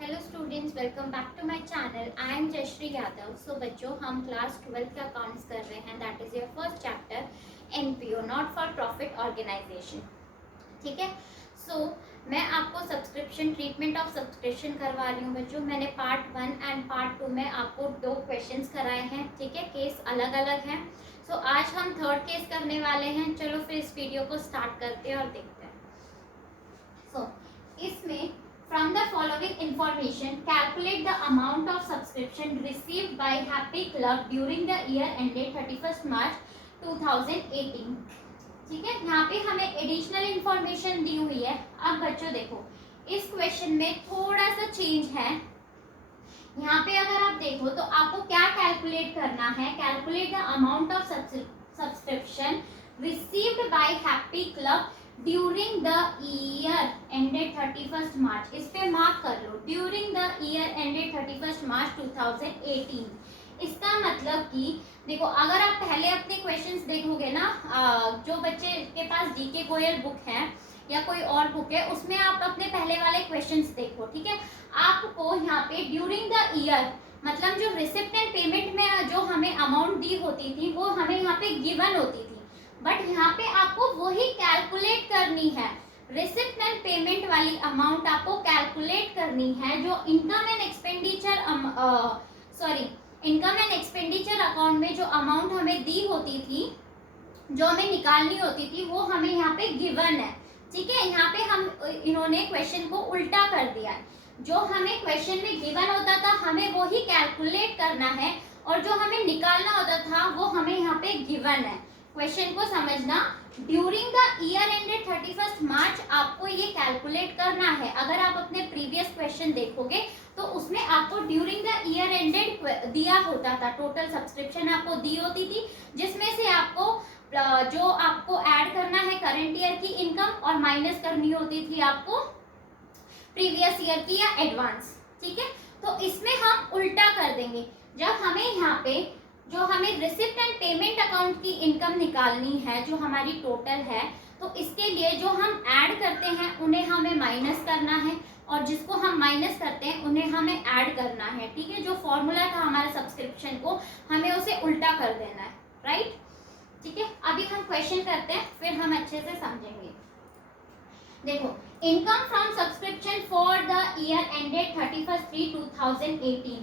Hello students, welcome back to my channel. I am Jayashree Yadav. So बच्चों, हम class 12 का accounts कर रहे हैं। That is your first chapter NPO, not for profit organisation. ठीक है। सो मैं आपको सब्सक्रिप्शन ट्रीटमेंट ऑफ सब्सक्रिप्शन करवा रही हूँ बच्चों। मैंने पार्ट 1 एंड पार्ट 2 में आपको 2 क्वेश्चंस कराए हैं। ठीक है, केस अलग अलग हैं। सो आज हम थर्ड केस करने वाले हैं। चलो फिर इस वीडियो को स्टार्ट करते हैं और देखते हैं। सो इसमें from the following information calculate the amount of subscription received by Happy Club during the year ended 31st March 2018। ठीक है, यहाँ पे हमें एडिशनल इंफॉर्मेशन दी हुई है। अब बच्चों देखो, इस क्वेश्चन में थोड़ा सा चेंज है। यहाँ पे अगर आप देखो तो आपको क्या कैलकुलेट करना है, calculate the amount of subscription received by happy club during the year ended 31st March. इस पे मार्क कर लो, during the year ended 31st March 2018। इसका मतलब कि देखो, अगर आप पहले अपने क्वेश्चंस देखोगे ना, जो बच्चे के पास डीके गोयल बुक है या कोई और बुक है, उसमें आप अपने पहले वाले क्वेश्चंस देखो। ठीक है, आपको यहाँ पे ड्यूरिंग द ईयर मतलब जो रिसिप्ट एंड पेमेंट में जो हमें अमाउंट दी होती थी वो हमें यहाँ पे गिवन होती थी, बट यहाँ पे आपको वही कैलकुलेट करनी है। रिसिप्ट एंड पेमेंट वाली अमाउंट आपको कैलकुलेट करनी है। जो इनकम एंड एक्सपेंडिचर अकाउंट में जो अमाउंट हमें दी होती थी, जो हमें निकालनी होती थी, वो हमें यहाँ पे गिवन है। ठीक है, यहाँ पे हम इन्होंने क्वेश्चन को उल्टा कर दिया है। जो हमें क्वेश्चन में गिवन होता था हमें वो ही कैलकुलेट करना है, और जो हमें निकालना होता था वो हमें यहाँ पे गिवन है। क्वेश्चन को समझना, during the year ended 31st मार्च आपको ये कैलकुलेट करना है। अगर आप अपने प्रीवियस क्वेश्चन देखोगे तो उसमें आपको ड्यूरिंग द ईयर एंडेड दिया होता था, टोटल सब्सक्रिप्शन आपको दी होती थी, जिसमें से आपको जो आपको ऐड करना है करंट ईयर की इनकम और माइनस करनी होती थी आपको प्रीवियस ईयर की या एडवांस। ठीक है, तो इसमें हम उल्टा कर देंगे। जब हमें यहाँ पे जो हमें रिसिप्ट एंड पेमेंट अकाउंट की इनकम निकालनी है, जो हमारी टोटल है, तो इसके लिए जो हम ऐड करते हैं उन्हें हमें माइनस करना है, और जिसको हम माइनस करते हैं उन्हें हमें ऐड करना है। ठीक है, जो फॉर्मूला था हमारे सब्सक्रिप्शन को, हमें उसे उल्टा कर देना है। राइट, ठीक है। अभी हम क्वेश्चन करते हैं, फिर हम अच्छे से समझेंगे। देखो, income from subscription for the year ended 31/3/2018।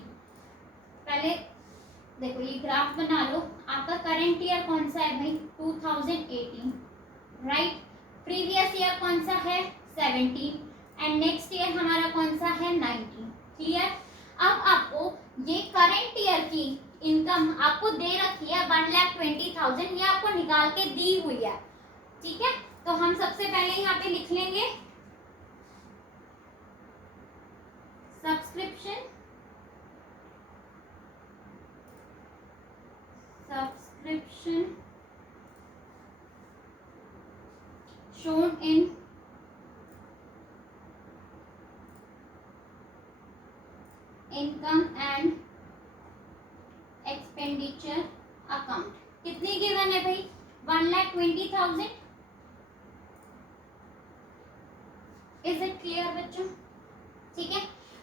पहले देखो, ये ग्राफ बना लो। आपका करंट ईयर कौन सा है भाई? 2018। राइट, प्रीवियस ईयर कौन सा है? 17, एंड नेक्स्ट ईयर हमारा कौन सा है? 19। क्लियर? अब आपको ये करंट ईयर की इनकम आपको दे रखी है 1,20,000, ये आपको निकाल के दी हुई है। ठीक है, तो हम सबसे पहले यहाँ पे लिख लेंगे subscription shown in income and expenditure account. कितनी गिवन है भाई? 1,20,000। इज इट क्लियर बच्चों? ठीक है,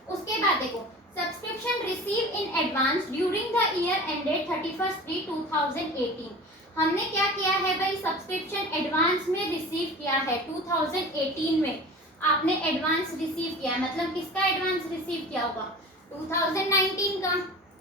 उसके बाद देखो, subscription receive in advance during the year ended 31/3/2018। हमने क्या किया है भाई? सब्सक्रिप्शन एडवांस में रिसीव किया है। 2018 में आपने एडवांस रिसीव किया, मतलब किसका एडवांस रिसीव किया होगा? 2019 का।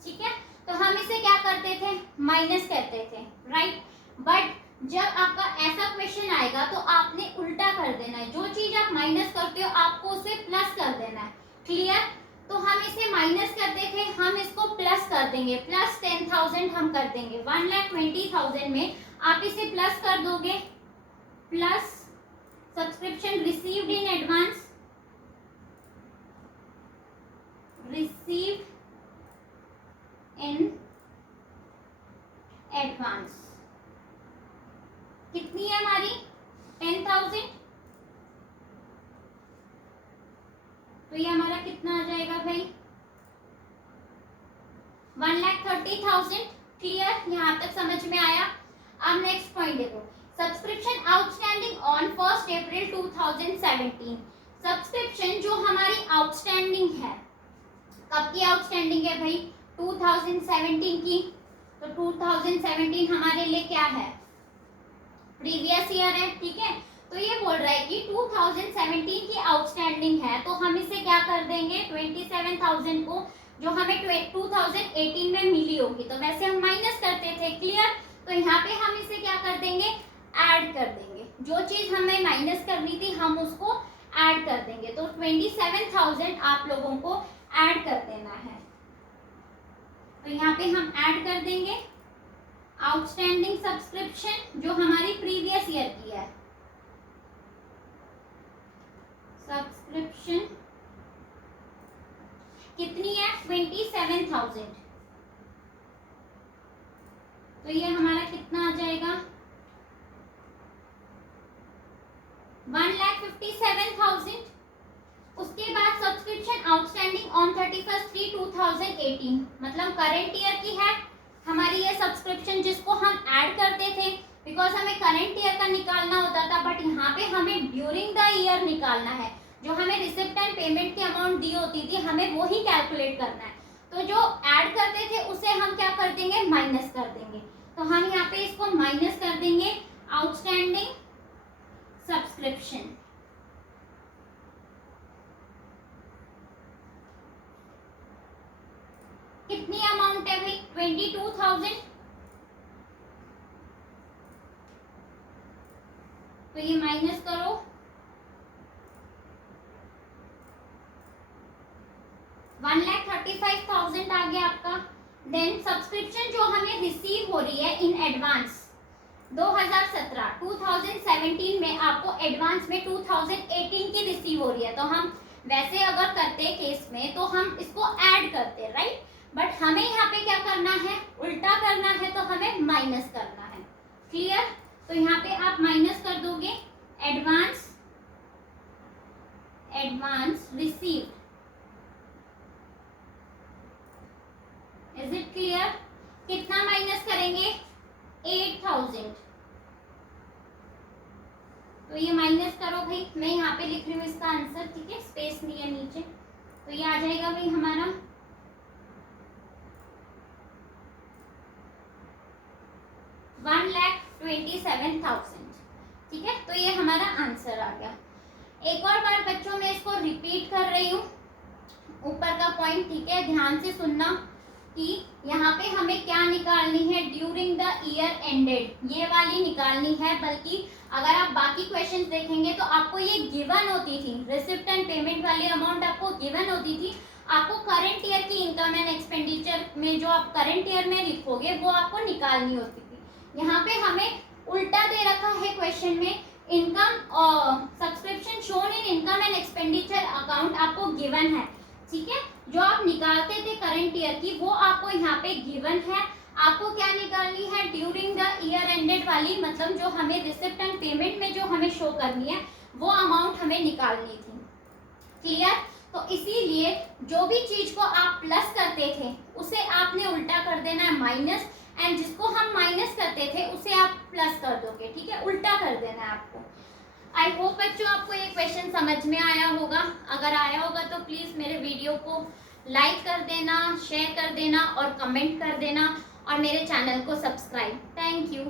ठीक है, तो हम इसे क्या करते थे? माइनस करते थे। राइट, बट जब आपका ऐसा क्वेश्चन आएगा तो आपने उल्टा कर देना है। जो चीज आप माइनस करते हो आपको उसे प्लस कर देना है। क्लियर? तो हम इसे माइनस करते थे, हम इसको प्लस कर देंगे। प्लस 10,000 हम कर देंगे। 1,20,000 में आप इसे प्लस कर दोगे, plus subscription received in advance, received in advance कितनी है हमारी? 10,000। तो ये हमारा कितना आ जाएगा भाई? 1,30,000। क्लियर? यहाँ तक समझ में आया? अब नेक्स्ट पॉइंट देखो, subscription outstanding on 1 April 2017। Subscription जो हमारी आउटस्टैंडिंग है कब की आउटस्टैंडिंग है भाई? 2017 की। तो 2017 हमारे लिए क्या है? प्रीवियस ईयर है, ठीक है। तो ये बोल रहा है कि 2017 की आउटस्टैंडिंग है, तो हम इसे क्या कर देंगे, 27,000 को जो हमें 2018 में मिली होगी, तो वैसे हम माइनस करते थे, क्लियर। तो यहाँ पे हम इसे क्या कर देंगे, ऐड कर देंगे। जो चीज हमें माइनस करनी थी हम उसको ऐड कर देंगे। तो 27,000 आप लोगों को ऐड कर देना है। तो यहाँ पे हम ऐड कर देंगे आउटस्टैंडिंग सब्सक्रिप्शन जो हमारी प्रीवियस ईयर की है, सब्सक्रिप्शन कितनी है, 27,000। तो ये हमारा कितना आ जाएगा, 1,57,000। उसके बाद सब्सक्रिप्शन आउटस्टैंडिंग ऑन 31/3/2018, मतलब करेंट ईयर की है हमारी ये सब्सक्रिप्शन, जिसको हम ऐड करते थे बिकॉज हमें करंट ईयर का निकालना होता था, बट यहाँ पे हमें ड्यूरिंग द ईयर निकालना है। जो हमें रिसिप्ट एंड पेमेंट की अमाउंट दी होती थी हमें वो ही कैलकुलेट करना है। तो जो ऐड करते थे उसे हम क्या कर देंगे, माइनस कर देंगे। तो हम यहाँ पे इसको माइनस कर देंगे आउटस्टैंडिंग सब्सक्रिप्शन। कितनी अमाउंट है भाई, 22,000। तो ये माइनस करो, 1,35,000 आ गया आपका। देन सब्सक्रिप्शन जो हमें रिसीव हो रही है इन एडवांस 2017 में आपको एडवांस में 2018 की रिसीव हो रही है। तो हम वैसे अगर करते केस में तो हम इसको ऐड करते, राइट। बट हमें यहाँ पे क्या करना है, उल्टा करना है, तो हमें माइनस करना है, क्लियर। तो यहाँ पे आप माइनस कर दोगे advance received. Is it clear? कितना माइनस करेंगे, 8,000। तो ये माइनस करो भाई, मैं यहाँ पे लिख रही हूँ इसका आंसर, ठीक है, स्पेस नहीं है नीचे। तो ये आ जाएगा भाई हमारा 1,27,000, ठीक है। तो ये हमारा आंसर आ गया। एक और बार बच्चों मैं इसको रिपीट कर रही हूँ, ऊपर का पॉइंट, ठीक है, ध्यान से सुनना कि यहाँ पे हमें क्या निकालनी है, ड्यूरिंग द ईयर एंडेड, ये वाली निकालनी है। बल्कि अगर आप बाकी क्वेश्चंस देखेंगे तो आपको ये गिवन होती थी, रिसिप्ट एंड पेमेंट वाली अमाउंट आपको गिवन होती थी। आपको करंट ईयर की इनकम एंड एक्सपेंडिचर में जो आप करंट ईयर में लिखोगे वो आपको निकालनी होती थी। यहाँ पे हमें उल्टा दे रखा है क्वेश्चन में, इनकम और subscription shown in income and expenditure account आपको गिवन है, ठीक है। जो आप निकालते थे करंट ईयर की वो आपको यहाँ पे गिवन है। आपको क्या निकालनी है, ड्यूरिंग द ईयर एंडेड वाली, मतलब जो हमें रिसिप्ट एंड पेमेंट में जो हमें शो करनी है वो अमाउंट हमें निकालनी थी, क्लियर। तो इसीलिए जो भी चीज को आप प्लस करते थे उसे आपने उल्टा कर देना है माइनस, एंड जिसको हम माइनस करते थे उसे आप प्लस कर दोगे, ठीक है, उल्टा कर देना है आपको। आई होप बच्चों आपको ये क्वेश्चन समझ में आया होगा। अगर आया होगा तो प्लीज़ मेरे वीडियो को लाइक कर देना, शेयर कर देना और कमेंट कर देना, और मेरे चैनल को सब्सक्राइब। Thank you.